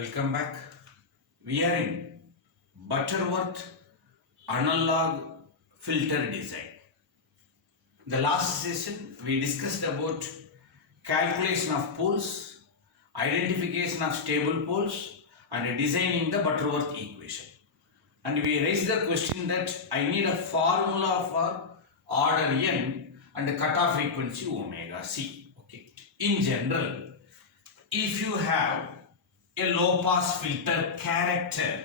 Welcome back. We are in Butterworth analog filter design. The last session we discussed about calculation of poles, identification of stable poles and designing the Butterworth equation. And we raised the question that I need a formula for order n and the cutoff frequency omega c. Okay. In general, if you have a low pass filter character,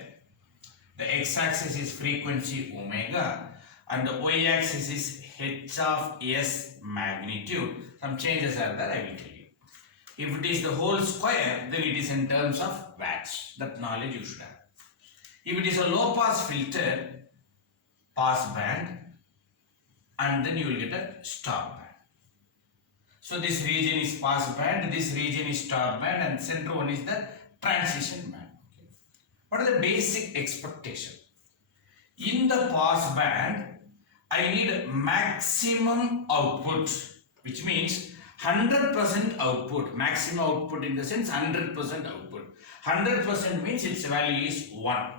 the x-axis is frequency omega and the y-axis is h of s magnitude. Some changes are there, I will tell you. If it is the whole square, then it is in terms of watts. That knowledge you should have. If it is a low pass filter, pass band, and then you will get a stop band. So this region is pass band, this region is stop band, and center one is the transition band. Okay. What are the basic expectation? In the pass band, I need maximum output, which means 100% output. Maximum output in the sense 100% output. 100% means its value is 1.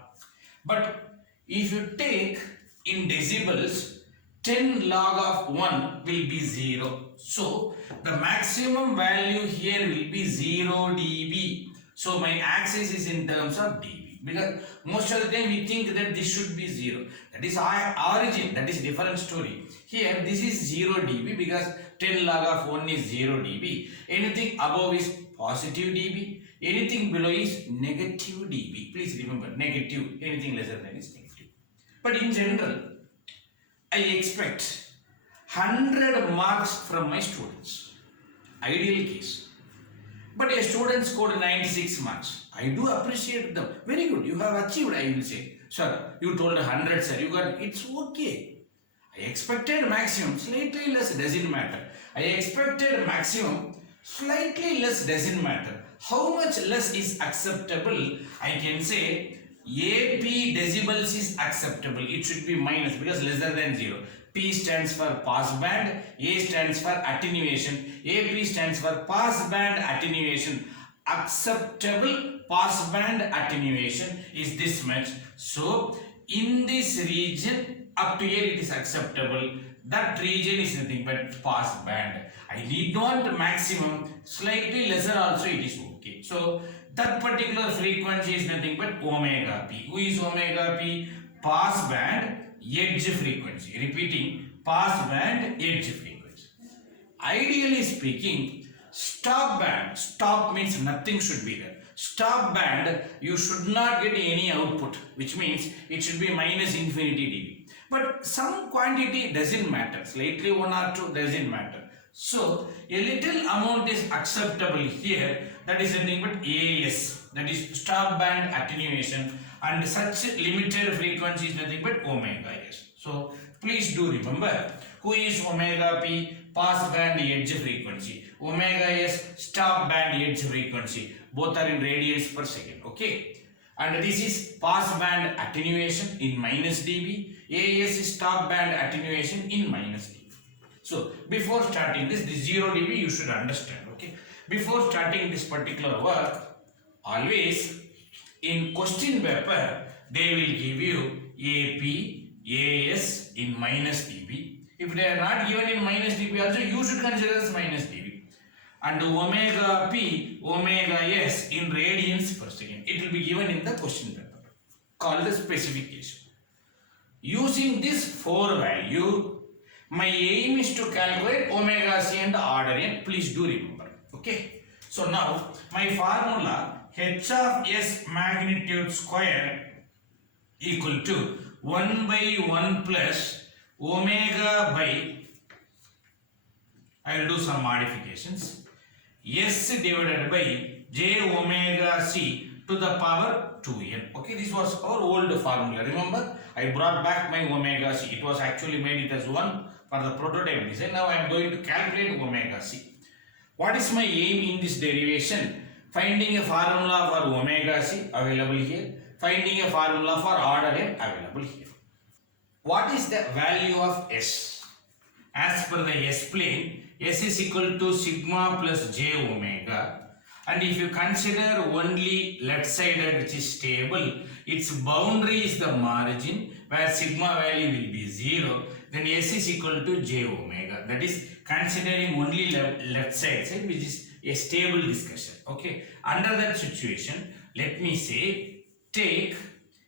But if you take in decibels, 10 log of 1 will be 0. So the maximum value here will be 0 dB. So my axis is in terms of dB. Because most of the time we think that this should be 0. That is our origin. That is different story. Here this is 0 dB because 10 log of 1 is 0 dB. Anything above is positive dB. Anything below is negative dB. Please remember, negative. Anything lesser than is negative. But in general, I expect 100 marks from my students. Ideal case. But a student scored 96 marks. I do appreciate them. Very good. You have achieved, I will say. Sir, you told 100, sir. You got, it's okay. I expected maximum. Slightly less doesn't matter. I expected maximum. Slightly less doesn't matter. How much less is acceptable? I can say AP decibels is acceptable. It should be minus because lesser than 0. P stands for pass band. A stands for attenuation. AP stands for pass band attenuation. Acceptable pass band attenuation is this much. So in this region up to here it is acceptable. That region is nothing but pass band. I need not maximum. Slightly lesser also it is okay. So that particular frequency is nothing but omega p. Who is omega p? Pass band edge frequency. Repeating, pass band edge frequency. Ideally speaking, stop band. Stop means nothing should be there. Stop band, you should not get any output, which means it should be minus infinity dB. But some quantity doesn't matter. Slightly 1 or 2 doesn't matter. So a little amount is acceptable here. That is nothing but AS. That is stop band attenuation. And such limited frequency is nothing but omega s. So please do remember who is omega p, pass band edge frequency, omega s stop band edge frequency. Both are in radians per second. Okay. And this is pass band attenuation in minus dB. AS is stop band attenuation in minus dB. So before starting this 0 dB you should understand. Okay. Before starting this particular work, always in question paper, they will give you AP, AS in minus dB. If they are not given in minus dB also, you should consider as minus dB. And omega P, omega S in radians per second. It will be given in the question paper. Called the specification. Using this 4 value, my aim is to calculate omega C and order n. Please do remember. Okay. So now, my formula h of s magnitude square equal to 1 by 1 plus omega by, I will do some modifications, s divided by j omega c to the power 2n. Okay, this was our old formula. Remember, I brought back my omega c. It was actually made it as 1 for the prototype design. Now I am going to calculate omega c. What is my aim in this derivation? Finding a formula for omega c available here. Finding a formula for order n available here. What is the value of s? As per the s plane, s is equal to sigma plus j omega And if you consider only left sided, which is stable, its boundary is the margin where sigma value will be 0, then S is equal to j omega. That is considering only left side, which is a stable discussion. Okay. Under that situation, let me say, take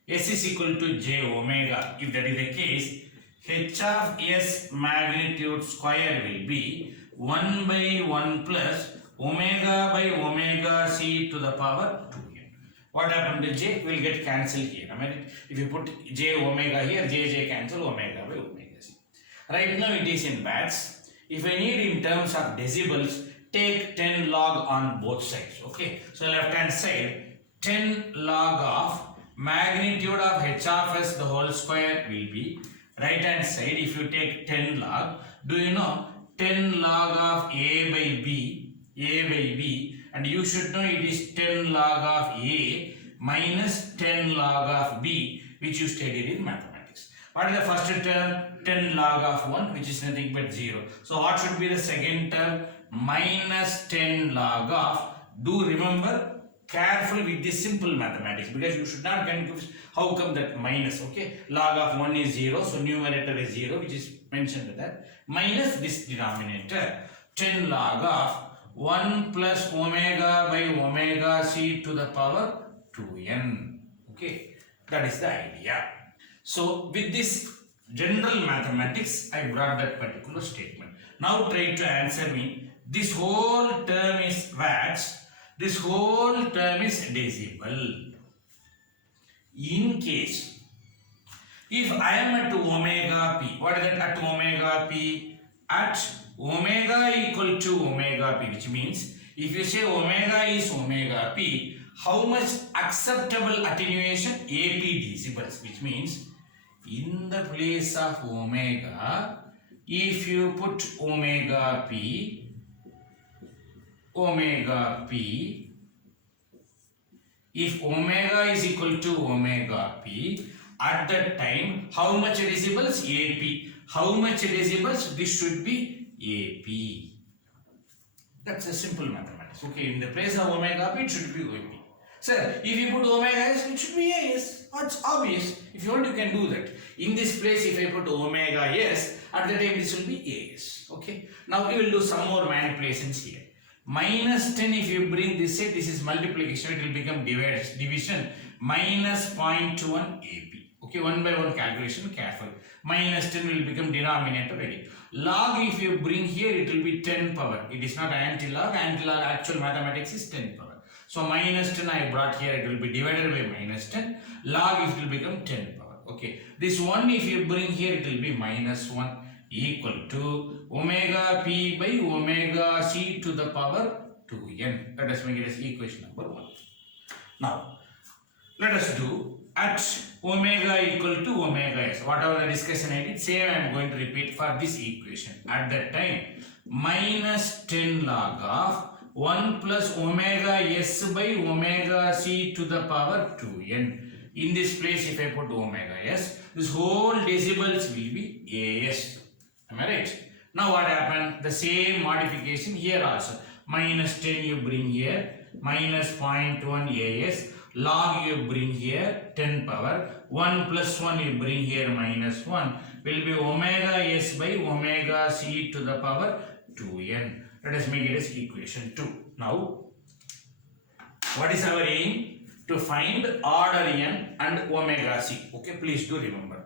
S is equal to j omega. If that is the case, h of S magnitude square will be 1 by 1 plus omega by omega c to the power 2n. What happened to j? Will get cancelled here. I mean, if you put j omega here, j cancel omega by omega c. Right now it is in watts. If I need in terms of decibels, take 10 log on both sides. Okay. So left hand side, 10 log of magnitude of h of s the whole square will be. Right hand side, if you take 10 log, do you know 10 log of a by b, and you should know it is 10 log of a minus 10 log of b, which you studied in mathematics. What is the first term? 10 log of 1, which is nothing but 0. So what should be the second term? Minus 10 log of, do remember, careful with this simple mathematics, because you should not confuse how come that minus. Okay, log of 1 is 0, so numerator is 0, which is mentioned that, minus this denominator, 10 log of 1 plus omega by omega c to the power 2n. Okay, that is the idea. So with this general mathematics, I brought that particular statement. Now try to answer me. This whole term is watts. This whole term is decibel. In case, if I am at omega p, what is that at omega p? At omega equal to omega p, which means if you say omega is omega p, how much acceptable attenuation? AP decibels, which means in the place of omega, if you put omega p, if omega is equal to omega p, at that time, how much decibels? AP. How much decibels? This should be AP. That's a simple mathematics. Okay, in the place of omega p, it should be AP. Sir, if you put omega s, it should be AS. That's obvious. If you want, you can do that. In this place, if I put omega s, at that time this will be AS. Okay. Now we will do some more manipulations here. Minus 10, if you bring this set, this is multiplication, it will become division. Minus 0.21 AP. Okay, 1 by 1 calculation, careful. Minus 10 will become denominator ready. Log, if you bring here, it will be 10 power. It is not anti-log. Anti-log actual mathematics is 10 power. So minus 10 I brought here, it will be divided by minus 10. Log, it will become 10 power. Okay, this 1 if you bring here, it will be minus 1 equal to omega p by omega c to the power 2n. Let us make it as equation number 1. Now, let us do at omega equal to omega s. Whatever the discussion I did, same I am going to repeat for this equation. At that time, minus 10 log of 1 plus omega s by omega c to the power 2n. In this place, if I put omega s, this whole decibels will be AS. Am I right? Now what happened? The same modification here also. Minus 10 you bring here, minus 0.1 AS, log you bring here, 10 power, 1 plus 1 you bring here, minus 1, will be omega s by omega c to the power 2n. Let us make it as equation 2. Now, what is our aim? To find order n and omega c. Okay, please do remember.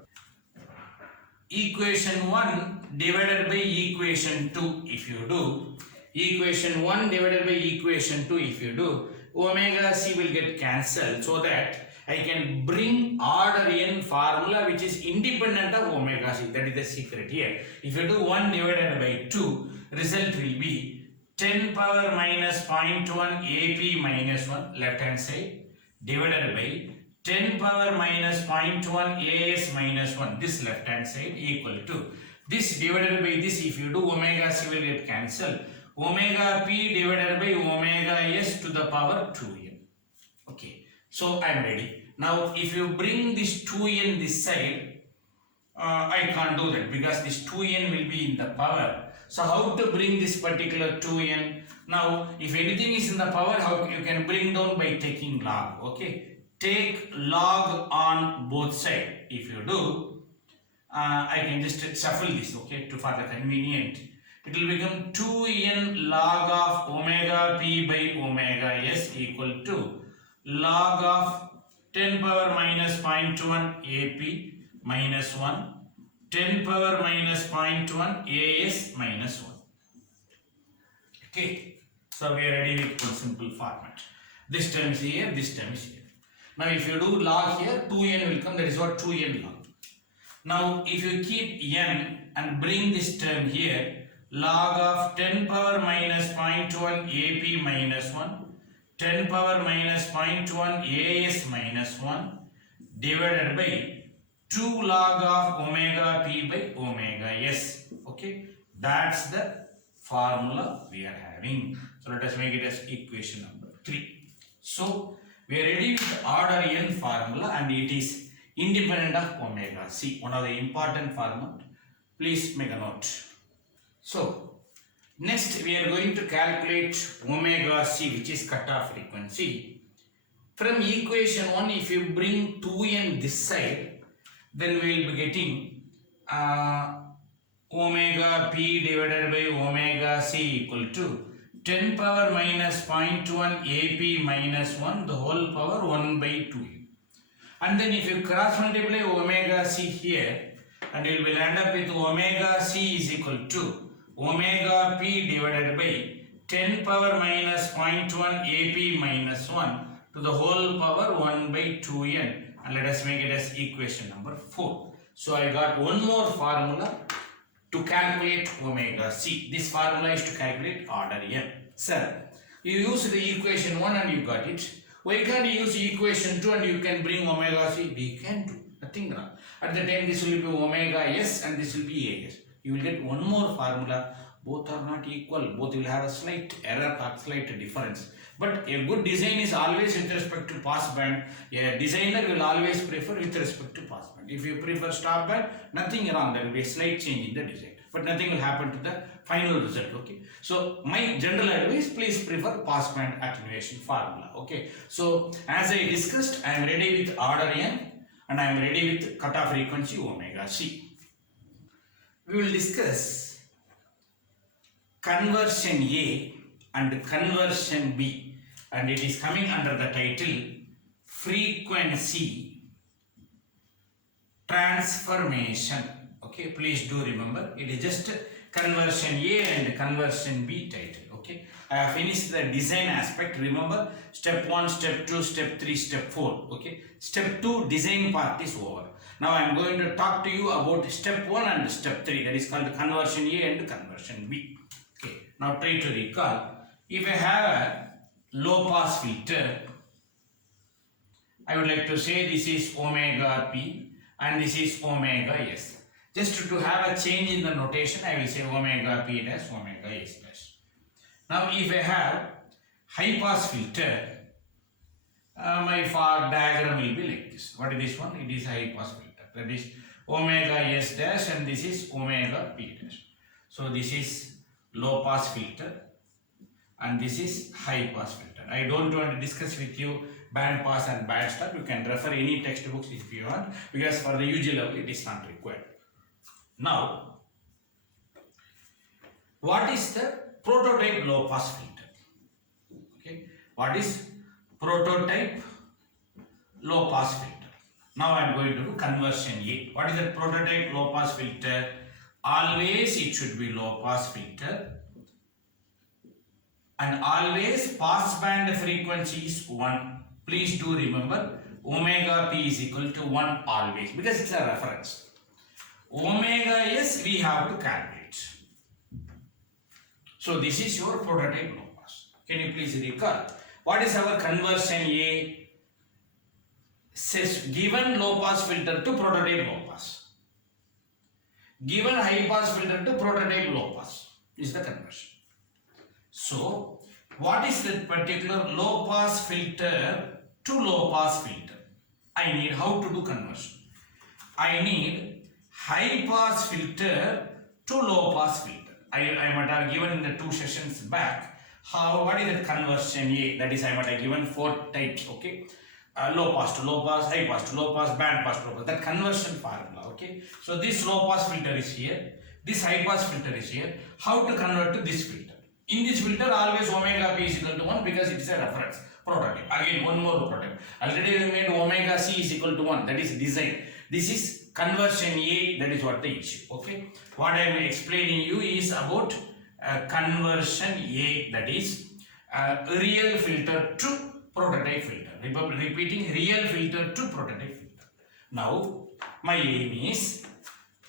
Equation 1 divided by equation 2, if you do, equation 1 divided by equation 2, if you do, omega c will get cancelled, so that I can bring order n formula which is independent of omega c. That is the secret here. If you do 1 divided by 2, result will be 10 power minus 0.1 AP minus 1 left hand side divided by 10 power minus 0.1 AS minus 1 this left hand side equal to this divided by this. If you do, omega c will get cancelled. Omega p divided by omega s to the power 2n. Okay, so I am ready. Now if you bring this 2n this side, I can't do that because this 2n will be in the power. So how to bring this particular 2n? Now, if anything is in the power, how you can bring down by taking log. Okay, take log on both sides. If you do, I can just shuffle this. Okay, to for the convenient, it will become 2n log of omega p by omega s equal to log of 10 power minus 0.1 ap minus 1, 10 power minus 0.1 as minus 1. Okay, so we are ready with one simple format. This term is here, this term is here. Now if you do log here, 2n will come, that is what 2n log. Now if you keep n and bring this term here, log of 10 power minus 0.1 ap minus 1, 10 power minus 0.1 as minus 1 divided by 2 log of omega p by omega s. Okay, that's the formula we are having. So let us make it as equation number 3. So we are ready with order n formula and it is independent of omega c. One of the important formula. Please make a note. So next we are going to calculate omega c, which is cutoff frequency. From equation 1, if you bring 2n this side, then we will be getting omega p divided by omega c equal to 10 power minus 0.1 ap minus 1 the whole power 1 by 2. And then if you cross multiply omega c here, and you will end up with omega c is equal to omega p divided by 10 power minus 0.1 ap minus 1 to the whole power 1 by 2n, and let us make it as equation number 4. So I got one more formula to calculate omega c. This formula is to calculate order n. Sir, you use the equation 1 and you got it. Why can't you use equation 2 and you can bring omega c? We can do. Nothing wrong. At the time this will be omega s and this will be as. You will get one more formula. Both are not equal. Both will have a slight error or slight difference. But a good design is always with respect to passband. A designer will always prefer with respect to passband. If you prefer stop band, nothing wrong. There will be a slight change in the design. But nothing will happen to the final result. Okay. So my general advice, please prefer passband attenuation formula. Okay. So as I discussed, I am ready with order n and I am ready with cutoff frequency omega c. We will discuss conversion A and conversion B, and it is coming under the title frequency transformation. Okay, please do remember it is just conversion A and conversion B title. Okay, I have finished the design aspect. Remember step 1, step 2, step 3, step 4. Okay, step 2 design part is over. Now I am going to talk to you about step 1 and step 3, that is called conversion A and conversion B. Okay, now try to recall. If I have a low pass filter, I would like to say this is omega p and this is omega s. Just to have a change in the notation, I will say omega p dash omega s dash. Now if I have high pass filter, my diagram will be like this. What is this one? It is high pass filter. That is omega s dash and this is omega p dash. So this is low pass filter and this is high pass filter. I don't want to discuss with you band pass and band stop. You can refer any textbooks if you want, because for the UG level it is not required. Now, what is the prototype low pass filter? Okay, what is prototype low pass filter? Now I am going to do conversion A. What is the prototype low pass filter? Always it should be low pass filter, and always pass band frequency is 1. Please do remember omega p is equal to 1 always, because it's a reference. Omega s we have to calculate. So this is your prototype low pass. Can you please recall what is our conversion A? Says given low pass filter to prototype low pass, given high pass filter to prototype low pass is the conversion. So what is that particular low pass filter to low pass filter? I need how to do conversion. I need high pass filter to low pass filter. I might have given in the 2 sessions back what is that conversion A, that is I might have given 4 types, okay. Low pass to low pass, high pass to low pass, band pass to low pass, that conversion formula, okay. So this low pass filter is here, this high pass filter is here. How to convert to this filter? In this filter always omega p is equal to 1 because it is a reference prototype. Again one more prototype. Already we made omega c is equal to 1, that is design. This is conversion A, that is what the issue, okay. What I am explaining you is about conversion A, that is real filter to prototype filter. Repeating, real filter to prototype filter. Now my aim is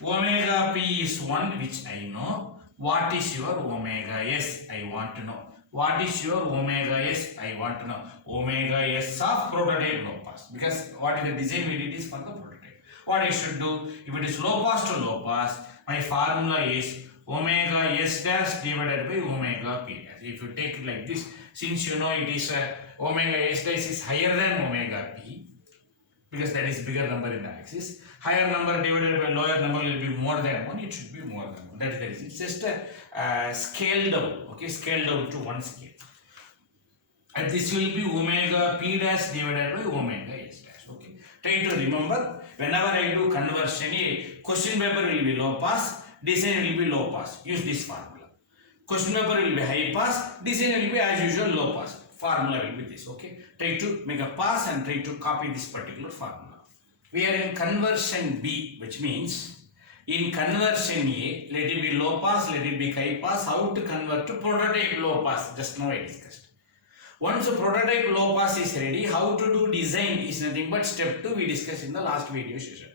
omega p is 1, which I know. What is your omega s? I want to know. What is your omega s? I want to know. Omega s of prototype low pass, because what is the design we did is for the prototype. What I should do, if it is low pass to low pass, my formula is omega s dash divided by omega p dash. If you take it like this, since you know it is omega s dash is higher than omega p, because that is bigger number in the axis, higher number divided by lower number will be more than 1, it should be more than 1. That is the reason. It's just a scale down, okay, scale down to 1 scale. And this will be omega p dash divided by omega s dash, okay. Try to remember, whenever I do conversion A, question paper will be low pass, design will be low pass. Use this formula. Question paper will be high pass, design will be as usual low pass. Formula will be this, okay. Try to make a pass and try to copy this particular formula. We are in conversion B, which means in conversion A, let it be low pass, let it be high pass. How to convert to prototype low pass? Just now I discussed. Once the prototype low pass is ready, how to do design is nothing but step 2 we discussed in the last video session.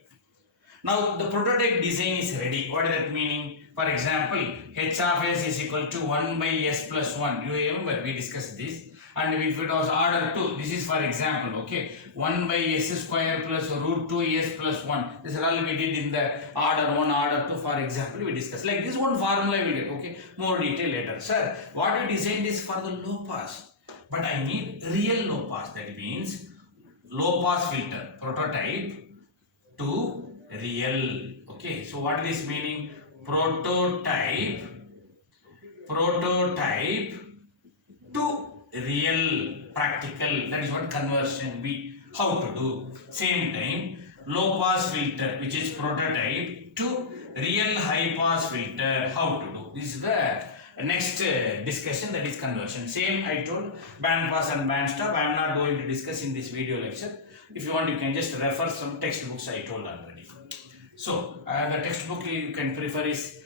Now the prototype design is ready. What is that meaning? For example, h of s is equal to 1 by s plus 1. You remember we discussed this. And if it was order 2, this is for example, okay, 1 by s square plus root 2s plus 1. This is all we did in the order 1, order 2, for example, we discussed. Like this one formula we will get, okay, more detail later. Sir, what we designed is for the low pass, but I need real low pass. That means low pass filter, prototype to real, okay. So what is meaning? Prototype to real, practical. That is what conversion B. How to do? Same time, low pass filter, which is prototype, to real high pass filter. How to do? This is the next discussion, that is conversion. Same I told, band pass and band stop. I am not going to discuss in this video lecture. If you want, you can just refer some textbooks I told already. So the textbook you can prefer is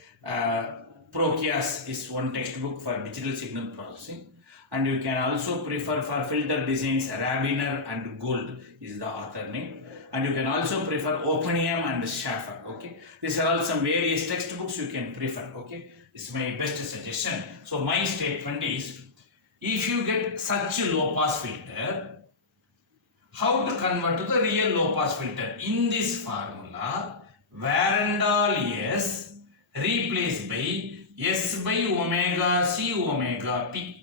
Prokias is one textbook for digital signal processing. And you can also prefer for filter designs, Rabiner and Gold is the author name. And you can also prefer OpenAM and Schaffer, okay. These are all some various textbooks you can prefer, okay. This is my best suggestion. So my statement is, if you get such a low pass filter, how to convert to the real low pass filter? In this formula, where and all s replaced by s by omega c omega p.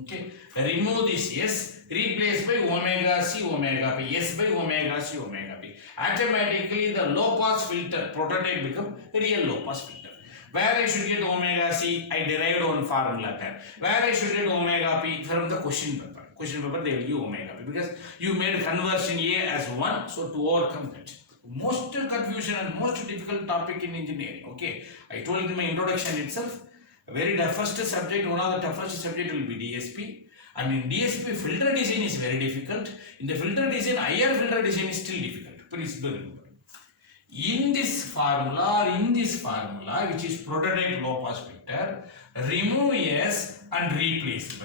Okay, remove this s, replace by omega c omega p, s by omega c omega p. Automatically the low pass filter prototype become real low pass filter. Where I should get omega c, I derived one formula there. Where I should get omega p from the question paper. Question paper they will give omega p because you made conversion A as 1, so to overcome that. Most confusion and most difficult topic in engineering. Okay, I told in my introduction itself. Very toughest subject, one of the toughest subject will be DSP, and in DSP filter design is very difficult. In the filter design, IR filter design is still difficult. Please do remember. In this formula, which is prototype low pass filter, remove S and replace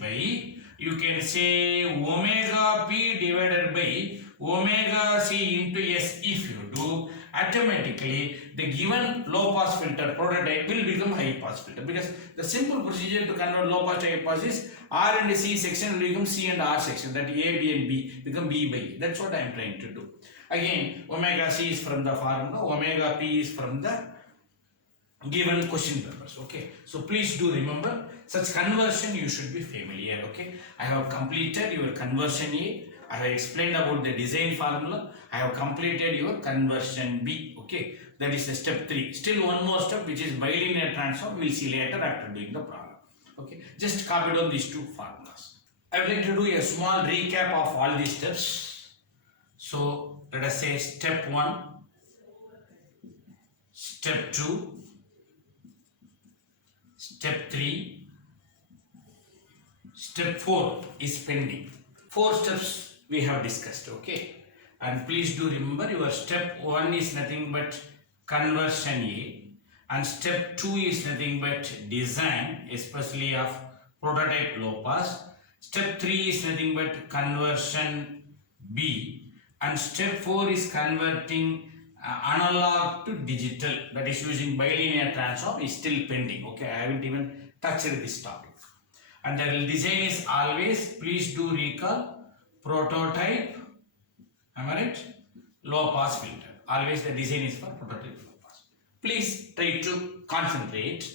by you can say omega p divided by omega c into S. If you do, automatically the given low pass filter prototype will become high pass filter, because the simple procedure to convert low pass to high pass is R and C section will become C and R section, that A, B and B become B by A. That's what I am trying to do. Again, omega C is from the formula, omega P is from the given question papers. Okay, so please do remember such conversion you should be familiar. Okay, I have completed your conversion A. I have explained about the design formula. I have completed your conversion B. Okay, That is the step 3. Still one more step, which is bilinear transform. We'll see later after doing the problem. Okay, just copy down these two formulas. I would like to do a small recap of all these steps. So let us say step 1, step 2, step 3, step 4 is pending. 4 steps we have discussed, okay? And please do remember, your step 1 is nothing but conversion A, and step 2 is nothing but design, especially of prototype low pass. Step 3 is nothing but conversion B, and step 4 is converting analog to digital, that is using bilinear transform, is still pending. Okay, I haven't even touched this topic. And the design is always, please do recall, prototype, am I right? Low pass filter. Always the design is for prototype low pass. Please try to concentrate.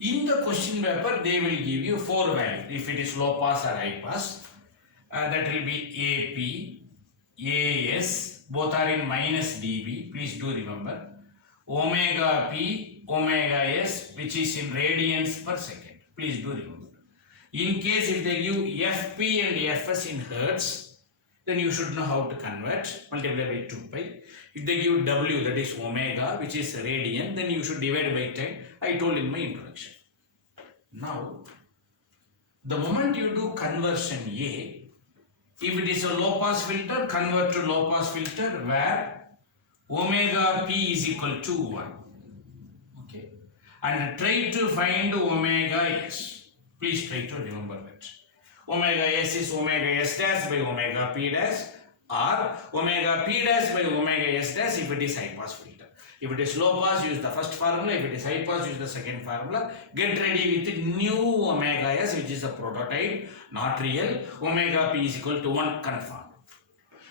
In the question paper, they will give you 4 values. If it is low pass or high pass, that will be AP, AS, both are in minus dB. Please do remember. Omega P, omega S, which is in radians per second. Please do remember. In case if they give FP and FS in hertz, then you should know how to convert, multiply by 2 pi. If they give W, that is omega, which is radian, then you should divide by 10. I told in my introduction. Now, the moment you do conversion A, if it is a low pass filter, convert to low pass filter where omega P is equal to 1. Okay. And try to find omega S. Please try to remember that. Omega S is omega S dash by omega P dash, or omega P dash by omega S dash if it is high pass filter. If it is low pass, use the first formula. If it is high pass, use the second formula. Get ready with new omega S, which is the prototype, not real. Omega P is equal to 1, confirm.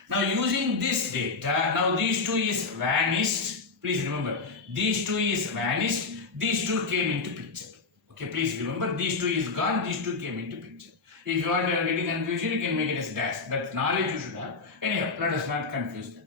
Now using this data, now these two is vanished. Please remember, these two is vanished. These two came into picture. Okay, please remember, these two is gone. These two came into picture. If you are getting confusion, you can make it as dash. That's knowledge you should have. Anyhow, let us not confuse them.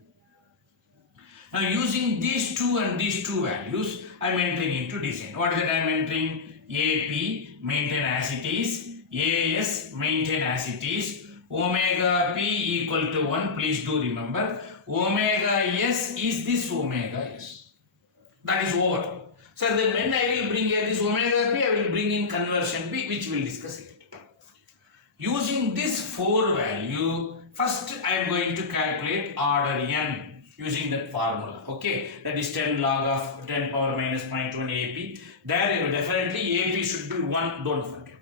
Now using these two and these two values, I am entering into design. What is it I am entering? AP, maintain as it is. AS, maintain as it is. Omega P equal to 1. Please do remember. Omega S is this omega S. That is over. So then when I will bring here this omega P, I will bring in conversion B, which we will discuss later. Using this 4 value, first I am going to calculate order n using that formula. Okay, that is 10 log of 10 power minus 0.1 AP. There definitely AP should be 1, don't forget.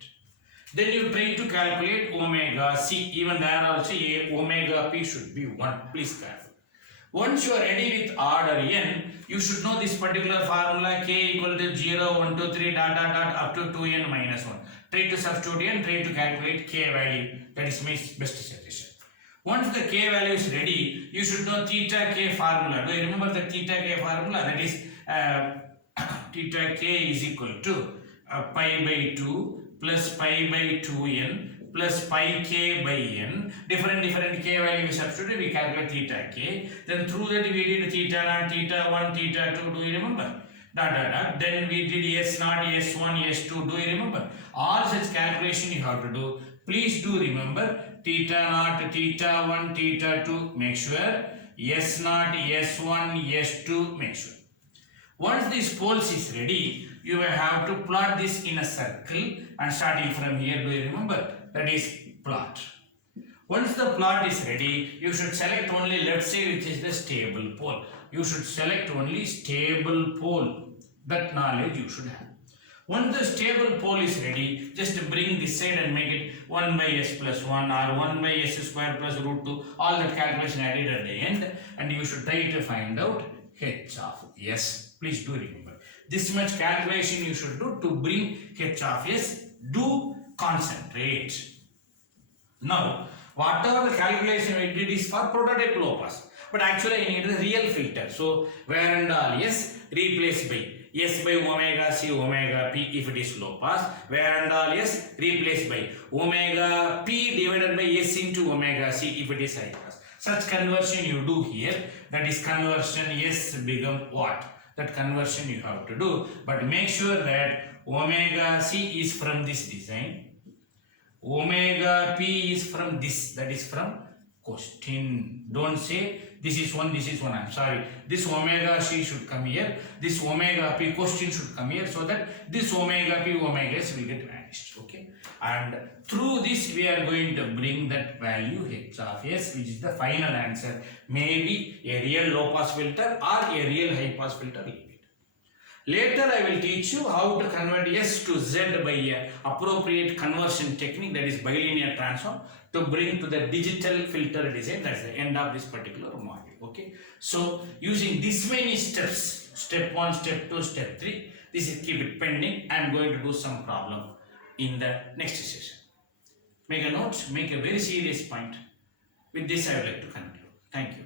Then you try to calculate omega C. Even there also omega P should be 1. Please careful. Once you are ready with order n, you should know this particular formula k equal to 0, 1, 2, 3, dot, dot, dot, up to 2n minus 1. Try to substitute n, try to calculate k value. That is my best suggestion. Once the k value is ready, you should know theta k formula. Do you remember the theta k formula? That is theta k is equal to pi by 2 plus pi by 2n plus pi k by n. Different k value we substitute, we calculate theta k. Then through that we did theta naught, theta 1, theta 2. Do you remember? Dot, dot, dot. Then we did S naught, S1, S2. Do you remember? All such calculation you have to do. Please do remember theta naught, theta 1, theta 2. Make sure S naught, S1, S2. Make sure. Once this poles is ready, you will have to plot this in a circle, and starting from here, do you remember? That is plot. Once the plot is ready, you should select only left side, which is the stable pole. You should select only stable pole. That knowledge you should have. Once the stable pole is ready, just bring this side and make it 1 by s plus 1 or 1 by s square plus root 2. All that calculation added at the end, and you should try to find out h of s. Please do remember. This much calculation you should do to bring h of s. Do concentrate. Now, whatever the calculation we did is for prototype low pass, but actually I need a real filter. So where and all s replaced by s by omega c omega p if it is low pass, where and all s replaced by omega p divided by s into omega c if it is high pass. Such conversion you do here, that is conversion S become what? That conversion you have to do, but make sure that omega C is from this design, omega P is from this, that is from question. Don't say this is one, I'm sorry. This omega C should come here, this omega P question should come here, so that this omega P, omega S will get vanished. Okay, and through this we are going to bring that value H of S, which is the final answer. Maybe a real low pass filter or a real high pass filter. Later I will teach you how to convert S to Z by a appropriate conversion technique, that is bilinear transform, to bring to the digital filter design. That's the end of this particular module. Okay, so using this many steps, step 1, step 2, step 3, this is keep it pending. I am going to do some problem in the next session. Make a note, make a very serious point. With this I would like to conclude. Thank you.